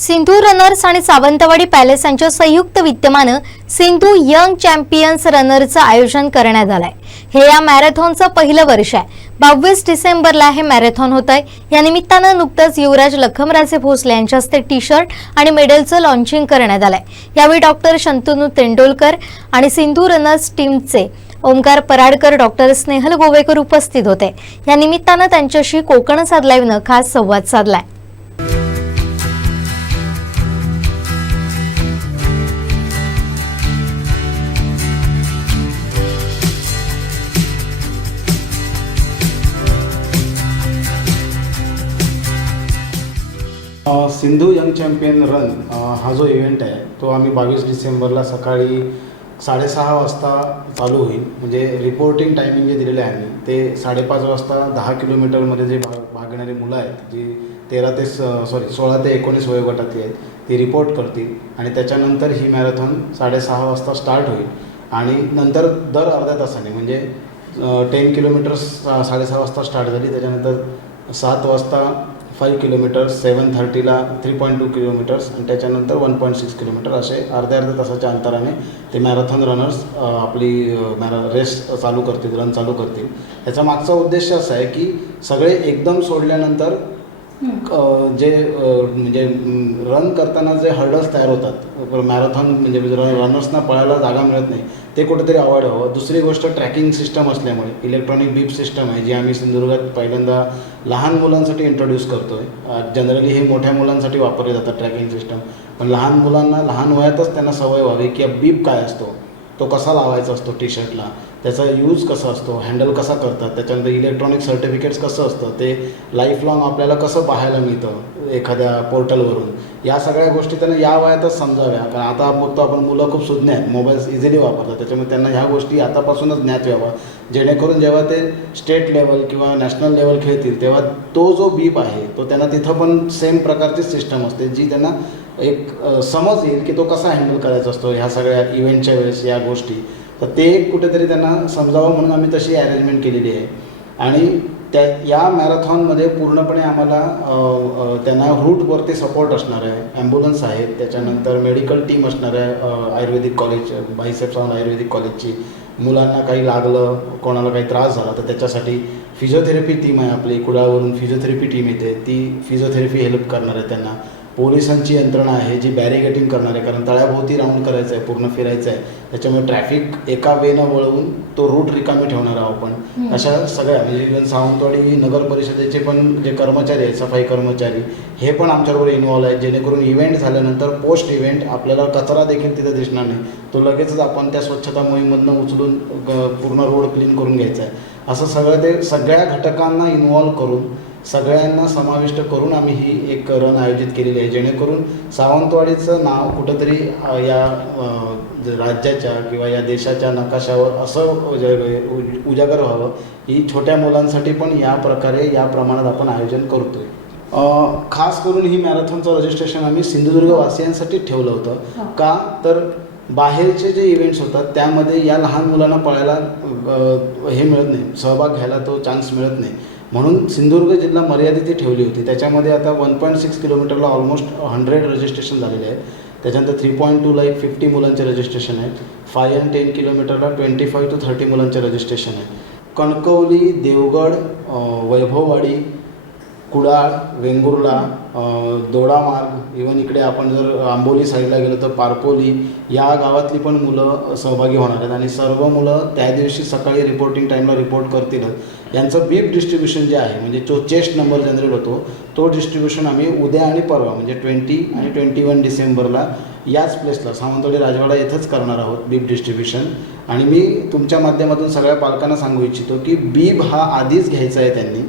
Sindhu runners आणि Sawantwadi palace यांच्या संयुक्त विद्यमानं सिंधू यंग चॅम्पियन्स रनरचं आयोजन करण्यात आलंय। हे या मॅरेथॉनचं पहिलं वर्ष आहे। 22 डिसेंबरला हे मॅरेथॉन होत आहे। या निमित्तानं नुकतंच युवराज लखमराजे भोसले यांच्या हस्ते टी-शर्ट आणि मेडलचं लॉन्चिंग करण्यात आलंय। यावेळी डॉक्टर शंतनू तेंडुलकर आणि सिंधू रनर्स टीमचे ओमकार पराडकर, डॉक्टर स्नेहल गोवेकर उपस्थित होते। या निमित्तानं त्यांच्याशी कोकणसाद लाईव्हनं खास संवाद साधलाय। सिंधू यंग चॅम्पियन रन हा जो इव्हेंट आहे तो आम्ही 22 डिसेंबरला सकाळी 6:30 वाजता चालू होईल। म्हणजे रिपोर्टिंग टायमिंग जे दिलेले आहे आम्ही ते 5:30 वाजता 10 किलोमीटरमध्ये जे भागणारी मुलं आहेत जी 16 ते 19 वयोगटातली आहेत ती रिपोर्ट करतील आणि त्याच्यानंतर ही मॅरेथॉन 6:30 वाजता स्टार्ट होईल आणि नंतर दर अर्ध्या तासाने म्हणजे 10 किलोमीटर्स 6:30 वाजता स्टार्ट झाली, त्याच्यानंतर 7 वाजता 5 किलोमीटर्स, 7:30ला 3.2 किलोमीटर्स आणि त्याच्यानंतर 1.6 किलोमीटर असे अर्ध्या तासाच्या अंतराने ते मॅरेथॉन रनर्स आपली रेस चालू करतील, रन चालू करतील। याचा मागचा उद्देश असा आहे की सगळे एकदम सोडल्यानंतर जे म्हणजे रन करताना जे हर्डल्स तयार होतात मॅरेथॉन म्हणजे रनर्सना पळायला जागा मिळत नाही ते कुठेतरी अवॉइड व्हावं। दुसरी गोष्ट ट्रॅकिंग सिस्टम असल्यामुळे इलेक्ट्रॉनिक बीप सिस्टम आहे जी आम्ही सिंधुदुर्गात पहिल्यांदा लहान मुलांसाठी इंट्रोड्यूस करतो आहे। जनरली हे मोठ्या मुलांसाठी वापरले जातात ट्रॅकिंग सिस्टम, पण लहान मुलांना लहान वयातच त्यांना सवय व्हावी की बीप काय असतो, तो कसा लावायचा असतो टी शर्टला, त्याचा यूज कसा असतो, हँडल कसा करतात, त्याच्यानंतर इलेक्ट्रॉनिक सर्टिफिकेट्स कसं असतं, ते लाईफ लाँग आपल्याला कसं पाहायला मिळतं एखाद्या पोर्टलवरून, या सगळ्या गोष्टी त्यांना या वयातच समजाव्या। कारण आता बघतो आपण मुलं खूप सुज्ञ आहेत, मोबाईल्स इझिली वापरतात, त्याच्यामुळे त्यांना ह्या गोष्टी आतापासूनच ज्ञात व्हावा जेणेकरून जेव्हा ते स्टेट लेवल किंवा नॅशनल लेवल खेळतील तेव्हा तो जो बीप आहे तो त्यांना तिथं पण सेम प्रकारची सिस्टम असते जी त्यांना एक समज येईल की तो कसा हँडल करायचा असतो ह्या सगळ्या इव्हेंटच्या वेळेस या गोष्टी, तर ते कुठेतरी त्यांना समजावं म्हणून आम्ही तशी अरेंजमेंट केलेली आहे। आणि या मॅरेथॉनमध्ये पूर्णपणे आम्हाला त्यांना रूटवरती सपोर्ट असणार आहे, ॲम्ब्युलन्स आहेत, त्याच्यानंतर मेडिकल टीम असणार आहे आयुर्वेदिक कॉलेज बायसेप्स आयुर्वेदिक कॉलेजची, मुलांना काही लागलं कोणाला काही त्रास झाला तर त्याच्यासाठी फिजिओथेरपी टीम आहे आपली, कुडाळवरून फिजिओथेरपी टीम येते ती फिजिओथेरपी हेल्प करणार आहे त्यांना। पोलिसांची यंत्रणा आहे जी बॅरिगेटिंग करणार आहे कारण तळ्याभोवती राऊंड करायचं आहे, पूर्ण फिरायचं आहे, त्याच्यामुळे ट्रॅफिक एका वेनं वळवून तो रूट रिकामी ठेवणार आहोत आपण। अशा सगळ्या म्हणजे इव्हन सावंतवाडी नगर परिषदेचे पण जे कर्मचारी आहेत सफाई कर्मचारी हे पण आमच्याबरोबर इन्व्हॉल्व आहेत जेणेकरून इव्हेंट झाल्यानंतर पोस्ट इव्हेंट आपल्याला कचरा देखील तिथे दिसणार नाही, तो लगेचच आपण त्या स्वच्छता मोहीममधनं उचलून पूर्ण रोड क्लीन करून घ्यायचा आहे। असं सगळं ते सगळ्या घटकांना इन्व्हॉल्व करून सगळ्यांना समाविष्ट करून आम्ही ही एक रन आयोजित केलेली आहे जेणेकरून सावंतवाडीचं नाव कुठंतरी या राज्याच्या किंवा या देशाच्या नकाशावर असं उजागर व्हावं ही छोट्या मुलांसाठी पण या प्रकारे या प्रमाणात आपण आयोजन करतोय। खास करून ही मॅरेथॉनचं रजिस्ट्रेशन आम्ही सिंधुदुर्ग वासियांसाठी ठेवलं होतं का तर बाहेरचे जे इव्हेंट्स होतात त्यामध्ये या लहान मुलांना पळायला हे मिळत नाही, सहभाग घ्यायला तो चान्स मिळत नाही, म्हणून सिंधुदुर्ग जिल्हा मर्यादित ठेवली होती। त्याच्यामध्ये आता 1.6 किलोमीटरला ऑलमोस्ट 100 रजिस्ट्रेशन झालेले आहेत, त्याच्यानंतर 3.2ला 50 मुलांचे रजिस्ट्रेशन आहेत, 5 and 10 किलोमीटरला 25 to 30 मुलांचे रजिस्ट्रेशन आहे। कणकवली, देवगड, वैभववाडी, कुडाळ, वेंगुर्ला, दोडामार्ग, इव्हन इकडे आपण जर आंबोली साईडला गेलो तर पारपोली या गावातली पण मुलं सहभागी होणार आहेत आणि सर्व मुलं त्या दिवशी सकाळी रिपोर्टिंग टाईमला रिपोर्ट करतीलच। यांचं बीप डिस्ट्रीब्युशन जे आहे म्हणजे जो चेस्ट नंबर जनरेट होतो तो डिस्ट्रीब्युशन आम्ही उद्या आणि परवा म्हणजे 20 आणि 21 डिसेंबरला याच प्लेसला सावंतवाडी राजवाडा येथंच करणार आहोत बीप डिस्ट्रीब्युशन। आणि मी तुमच्या माध्यमातून सगळ्या पालकांना सांगू इच्छितो की बीप हा आधीच घ्यायचा आहे त्यांनी,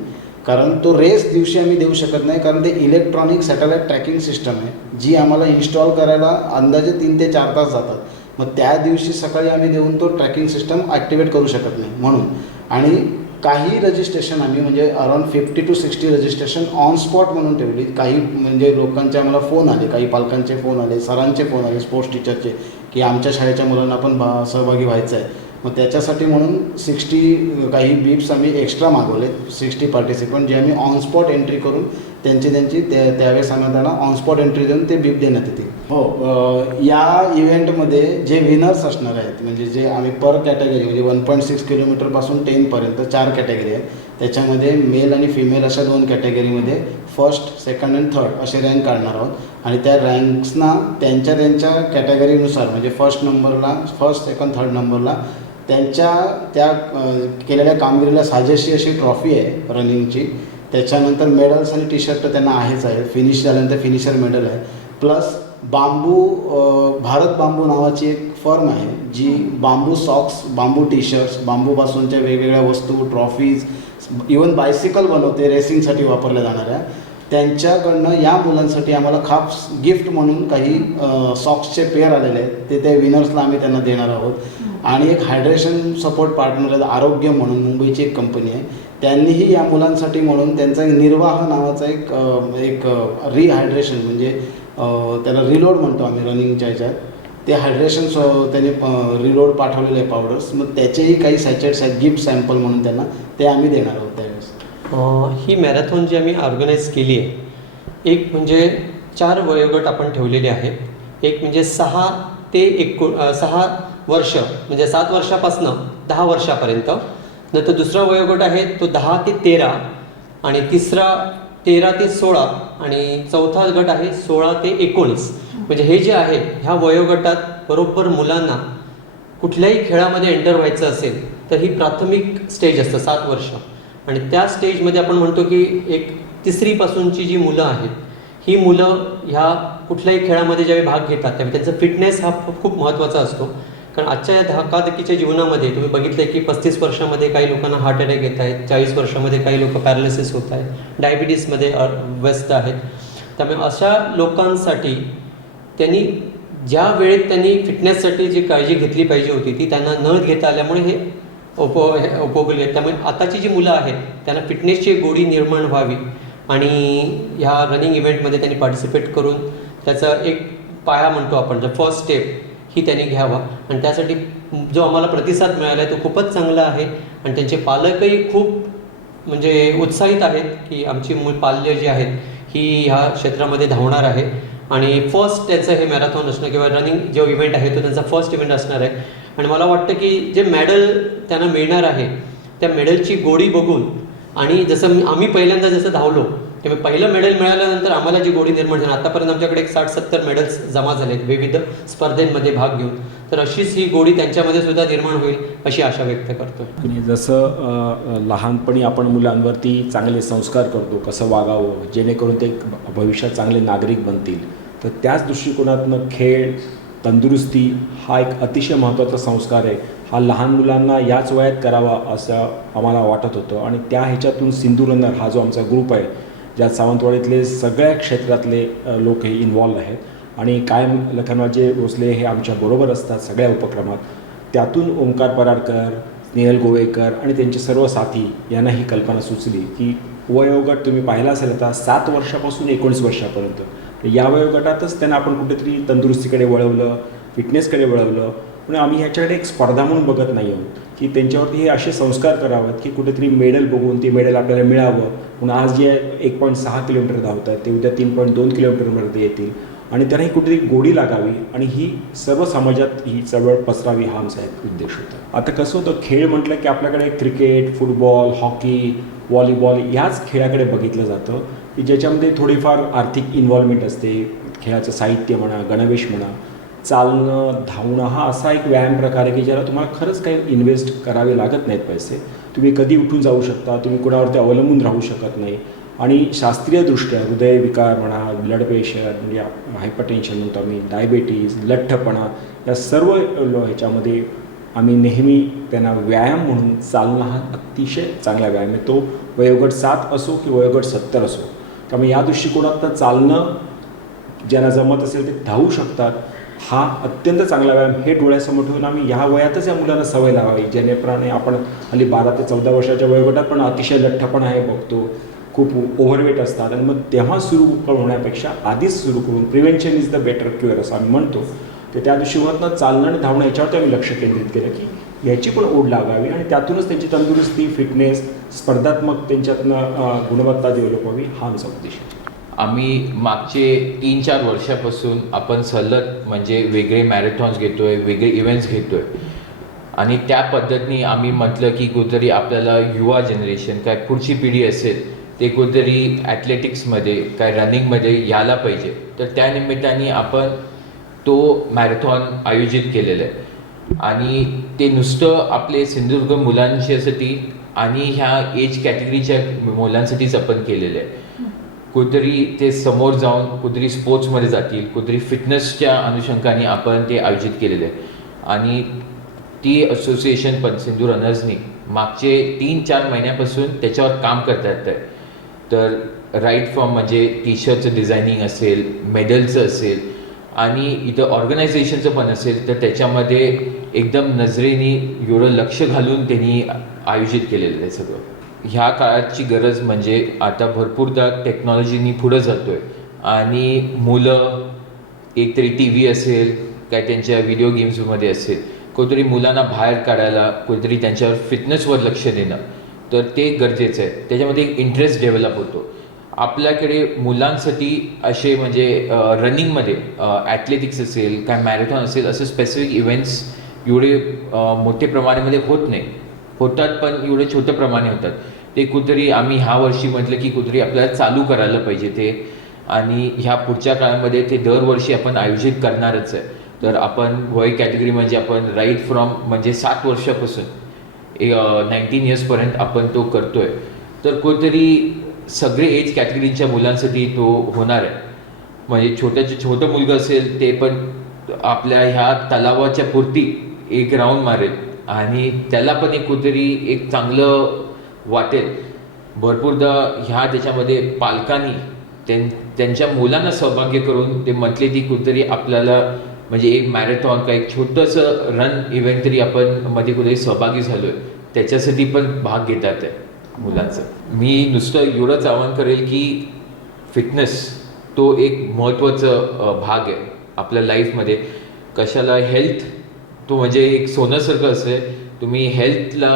कारण तो रेस दिवशी आम्ही देऊ शकत नाही कारण ते इलेक्ट्रॉनिक सॅटेलाईट ट्रॅकिंग सिस्टम आहे जी आम्हाला इन्स्टॉल करायला अंदाजे 3 ते 4 तास जातात, मग त्या दिवशी सकाळी आम्ही देऊन तो ट्रॅकिंग सिस्टम ॲक्टिवेट करू शकत नाही म्हणून। आणि काही रजिस्ट्रेशन आम्ही म्हणजे around 50 to 60 registration on spot म्हणून ठेवली। काही म्हणजे लोकांचे आम्हाला फोन आले, काही पालकांचे फोन आले, सरांचे फोन आले, स्पोर्ट्स टीचरचे की आमच्या शाळेच्या मुलांना पण सहभागी व्हायचं आहे, मग त्याच्यासाठी म्हणून 60 काही बीप्स आम्ही एक्स्ट्रा मागवले, 60 पार्टिसिपंट जे आम्ही ऑन स्पॉट एंट्री करून त्यांची त्यावेळेस आम्हाला त्यांना ऑन स्पॉट एंट्री देऊन ते बीप देण्यात येते. हो, या इव्हेंटमध्ये जे विनर्स असणार आहेत, म्हणजे जे आम्ही पर कॅटेगरी म्हणजे 1.6 किलोमीटरपासून 10पर्यंत 4 कॅटेगरी आहेत. त्याच्यामध्ये मेल आणि फिमेल अशा 2 कॅटेगरीमध्ये फर्स्ट, सेकंड अँड थर्ड असे रँक काढणार आहोत. आणि त्या रँक्सना त्यांच्या कॅटेगरीनुसार म्हणजे फर्स्ट, सेकंड, थर्ड नंबरला त्या केलेल्या कामगिरीला साजेशी अशी ट्रॉफी आहे रनिंगची. त्याच्यानंतर मेडल्स आणि टी शर्ट त्यांना आहेच आहे. फिनिश झाल्यानंतर फिनिशर मेडल आहे. प्लस भारत बांबू नावाची एक फर्म आहे जी बांबू सॉक्स, बांबू टी शर्ट्स, बांबूपासूनच्या वेगवेगळ्या वस्तू, ट्रॉफीज, इवन बायसिकल बनवते रेसिंगसाठी वापरल्या जाणाऱ्या. त्यांच्याकडनं या मुलांसाठी आम्हाला खास गिफ्ट म्हणून काही सॉक्सचे पेअर आलेले आहेत. ते विनर्सला आम्ही त्यांना देणार आहोत. आणि एक हायड्रेशन सपोर्ट पार्टनर आहे आरोग्य म्हणून, मुंबईची एक कंपनी आहे. त्यांनीही या मुलांसाठी म्हणून त्यांचा एक निर्वाह नावाचा एक रिहायड्रेशन म्हणजे त्याला रिलोड म्हणतो आम्ही रनिंगच्या ह्याच्यात, ते हायड्रेशन त्यांनी रिलोड पाठवलेले आहे पावडर्स. मग त्याचेही काही सॅचेट्स आहेत गिफ्ट सॅम्पल म्हणून त्यांना, ते आम्ही देणार आहोत त्यावेळेस. ही मॅरेथॉन जी आम्ही ऑर्गनाईज केली आहे, एक म्हणजे 4 वयोगट आपण ठेवलेले आहेत. एक म्हणजे 6 ते 6 वर्ष म्हणजे 7 वर्षापासून 10 वर्षापर्यंत. नंतर दुसरा वयोगट आहे तो 10 ते 13 आणि तिसरा 13 ते 16 आणि चौथा गट आहे 16 ते 19. म्हणजे हे जे आहे ह्या वयोगटात बरोबर मुलांना कुठल्याही खेळामध्ये एंटर व्हायचं असेल तर ही प्राथमिक स्टेज असतं 7 वर्ष. आणि त्या स्टेजमध्ये आपण म्हणतो की एक 3री पासूनची जी मुलं आहेत ही मुलं ह्या कुठल्याही खेळामध्ये ज्यावेळी भाग घेतात त्यावेळी त्यांचा फिटनेस हा खूप महत्त्वाचा असतो. कारण आजच्या या धकाधकीच्या जीवनामध्ये तुम्ही बघितलं की 35 वर्षामध्ये काही लोकांना हार्ट अटॅक येत आहेत, 40 वर्षामध्ये काही लोक पॅरालिसिस होत आहेत, डायबिटीसमध्ये व्यस्त आहेत. त्यामुळे अशा लोकांसाठी त्यांनी ज्या वेळेत त्यांनी फिटनेससाठी जी काळजी घेतली पाहिजे होती ती त्यांना न घेता आल्यामुळे हे उपभोगले आहेत. त्यामुळे आताची जी मुलं आहेत त्यांना फिटनेसची गोडी निर्माण व्हावी आणि ह्या रनिंग इव्हेंटमध्ये त्यांनी पार्टिसिपेट करून त्याचा एक पाया म्हणतो आपण, द फर्स्ट स्टेप ही त्यांनी घ्यावा. आणि त्यासाठी जो आम्हाला प्रतिसाद मिळाला आहे तो खूपच चांगला आहे. आणि त्यांचे पालकही खूप म्हणजे उत्साहित आहेत की आमची पाल्य जी आहेत ही ह्या क्षेत्रामध्ये धावणार आहे. आणि फर्स्ट त्यांचं हे मॅरेथॉन असणं किंवा रनिंग जो इव्हेंट आहे तो त्यांचा फर्स्ट इव्हेंट असणार आहे. आणि मला वाटतं की जे मेडल त्यांना मिळणार आहे त्या मेडलची गोडी बघून आणि जसं आम्ही पहिल्यांदा जसं धावलो तेव्हा पहिलं मेडल मिळाल्यानंतर आम्हाला जी गोडी निर्माण झाली, आतापर्यंत आमच्याकडे एक 60-70 मेडल्स जमा झाले आहेत विविध स्पर्धेमध्ये भाग घेऊन. तर अशीच ही गोडी त्यांच्यामध्ये सुद्धा निर्माण होईल अशी आशा व्यक्त करतो. आणि जसं लहानपणी आपण मुलांवरती चांगले संस्कार करतो, कसं वागावं जेणेकरून ते भविष्यात चांगले नागरिक बनतील, तर त्याच दृष्टिकोनातनं खेळ, तंदुरुस्ती हा एक अतिशय महत्त्वाचा संस्कार आहे. हा लहान मुलांना याच वयात करावा असं आम्हाला वाटत होतं. आणि त्या ह्याच्यातून सिंधू रनर हा जो आमचा ग्रुप आहे ज्यात सावंतवाडीतले सगळ्या क्षेत्रातले लोक हे इन्वॉल्व आहेत आणि कायम लखनवाचे भोसले हे आमच्याबरोबर असतात सगळ्या उपक्रमात. त्यातून ओंकार पराडकर, स्नेहल गोवेकर आणि त्यांचे सर्व साथी यांना ही कल्पना सुचली की वयोगट तुम्ही पाहिला असेल आता 7 वर्षापासून 19 वर्षापर्यंत, या वयोगटातच त्यांना आपण कुठेतरी तंदुरुस्तीकडे वळवलं, फिटनेसकडे वळवलं. पण आम्ही ह्याच्याकडे एक स्पर्धा म्हणून बघत नाही आहोत की त्यांच्यावरती हे असे संस्कार करावेत की कुठेतरी मेडल बघून ते मेडल आपल्याला मिळावं. म्हणून आज जे 1.6 किलोमीटर धावतात ते उद्या 3.2 किलोमीटरमध्ये येतील आणि त्यांना ही कुठेतरी गोडी लागावी आणि ही सर्व समाजात ही चळवळ पसरावी हा आमचा एक उद्देश होता. आता कसं होतं, खेळ म्हटलं की आपल्याकडे क्रिकेट, फुटबॉल, हॉकी, व्हॉलीबॉल याच खेळाकडे बघितलं जातं की ज्याच्यामध्ये थोडीफार आर्थिक इन्व्हॉल्वमेंट असते. खेळाचं साहित्य म्हणा, गणवेश म्हणा, चालणं, धावणं हा असा एक व्यायाम प्रकार आहे की ज्याला तुम्हाला खरंच काही इन्व्हेस्ट करावे लागत नाहीत पैसे. तुम्ही कधी उठून जाऊ शकता, तुम्ही कोणावरती अवलंबून राहू शकत नाही. आणि शास्त्रीयदृष्ट्या हृदयविकार म्हणा, ब्लड प्रेशर म्हणजे हायपरटेन्शन म्हणतो आम्ही, डायबेटीज, लठ्ठपणा या सर्व ह्याच्यामध्ये आम्ही नेहमी त्यांना व्यायाम म्हणून चालणं हा अतिशय चांगला व्यायाम आहे. तो वयोगट 7 असो की वयोगट 70 असो. त्यामुळे या दृष्टिकोनातनं चालणं ज्यांना जमत असेल ते धावू शकतात हा अत्यंत चांगला व्यायाम हे डोळ्यासमोर ठेवून आम्ही ह्या वयातच या मुलांना सवय लावावी. जेणेप्रमाणे आपण हल्ली 12 ते 14 वर्षाच्या वयोगटात पण अतिशय लठ्ठपणा हे बघतो, खूप ओव्हरवेट असतात. आणि मग तेव्हा सुरू होण्यापेक्षा आधीच सुरू करून prevention is the better cure असं आम्ही म्हणतो. तर त्या दृष्टिकोनातनं चालणं आणि धावणं याच्यावरती आम्ही लक्ष केंद्रित केलं की याची पण ओढ लागावी आणि त्यातूनच त्यांची तंदुरुस्ती, फिटनेस स्पर्धात्मक त्यांच्यातनं गुणवत्ता डेव्हलप व्हावी हा आमचा उद्देश आहे. आम्ही मागचे 3-4 वर्षापासून आपण सलग म्हणजे वेगळे मॅरेथॉन्स घेतोय, वेगळे इव्हेंट्स घेतोय आणि त्या पद्धतीने आम्ही म्हटलं की कुठेतरी आपल्याला युवा जनरेशन काय पुढची पिढी असेल ते कुठेतरी ॲथलेटिक्समध्ये काय रनिंगमध्ये यायला पाहिजे. तर त्या निमित्ताने आपण तो मॅरेथॉन आयोजित केलेलं आहे आणि ते नुसतं आपले सिंधुदुर्ग मुलांच्यासाठी आणि ह्या एज कॅटेगरीच्या मुलांसाठीच आपण केलेलं आहे. कुठेतरी ते समोर जाऊन कुठेतरी स्पोर्ट्समध्ये जातील, कुठेतरी फिटनेसच्या अनुषंगाने आपण ते आयोजित केलेलं आहे आणि ती असोसिएशन पण सिंधू रनर्सनी मागचे 3-4 महिन्यापासून त्याच्यावर काम करतात. तर राईट फ्रॉम म्हणजे टी शर्टचं डिझायनिंग असेल, मेडलचं असेल आणि इथं ऑर्गनायझेशनचं पण असेल तर त्याच्यामध्ये एकदम नजरेने एवढं लक्ष घालून त्यांनी आयोजित केलेलं आहे सगळं. ह्या काळाची गरज म्हणजे आता भरपूरदा टेक्नॉलॉजीनी पुढं जातो आहे आणि मुलं एकतरी टी व्ही असेल काय त्यांच्या व्हिडिओ गेम्समध्ये असेल, कुठेतरी मुलांना बाहेर काढायला, कुठेतरी त्यांच्यावर फिटनेसवर लक्ष देणं तर ते गरजेचं आहे. त्याच्यामध्ये एक इंटरेस्ट डेव्हलप होतो. आपल्याकडे मुलांसाठी असे म्हणजे रनिंगमध्ये ॲथलेटिक्स असेल काय मॅरेथॉन असेल असे स्पेसिफिक इव्हेंट्स एवढे मोठे प्रमाणामध्ये होत नाही, होतात पण एवढे छोट्या प्रमाणे होतात. ते कुठेतरी आम्ही ह्या वर्षी म्हटलं की कुठेतरी आपल्याला चालू करायला पाहिजे ते आणि ह्या पुढच्या काळामध्ये ते दरवर्षी आपण आयोजित करणारच आहे. तर आपण वय कॅटेगरी म्हणजे आपण राईट फ्रॉम म्हणजे 7 वर्षापासून 19 इयर्सपर्यंत आपण तो करतोय. तर कुठेतरी सगळे एज कॅटेगरीच्या मुलांसाठी तो होणार आहे. म्हणजे छोटं मुलगा असेल ते पण आपल्या ह्या तलावाच्या पुरती एक राऊंड मारेल आणि त्याला पण एक कुठेतरी एक चांगलं वाटेल. भरपूरदा ह्या त्याच्यामध्ये पालकांनी त्यांच्या मुलांना सहभागी करून ते म्हटले की कुठेतरी आपल्याला म्हणजे एक मॅरेथॉन का एक छोटंसं रन इव्हेंट तरी आपण मध्ये कुठेतरी सहभागी झालो आहे त्याच्यासाठी पण भाग घेतात आहे मुलांचं. मी नुसतं एवढंच आवाहन करेल की फिटनेस तो एक महत्त्वाचा भाग आहे आपल्या लाईफमध्ये. कशाला हेल्थ तो म्हणजे एक सोन्यासारखं असं आहे. तुम्ही हेल्थला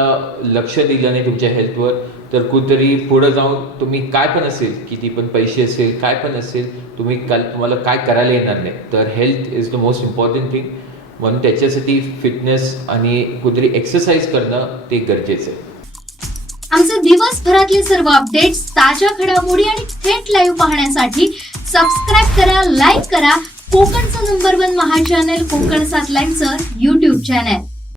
लक्ष दिलं नाही तुमच्या हेल्थवर तर कुठेतरी पुढं जाऊन तुम्ही काय पण असेल, किती पण पैसे असेल, काय पण असेल, तुम्हाला काय करायला येणार नाही. तर health is the most important thing. म्हणून त्याच्यासाठी फिटनेस आणि कुठेतरी एक्सरसाइज करणं ते गरजेचं आहे. आमचे दिवसभरातले सर्व अपडेट्स, ताज्या घडामोडी आणि थेट लाईव्ह पाहण्यासाठी सबस्क्राईब करा, लाईक करा कोकणचं नंबर 1 महा चॅनल कोकण 7 लाईव्हचं YouTube चॅनल.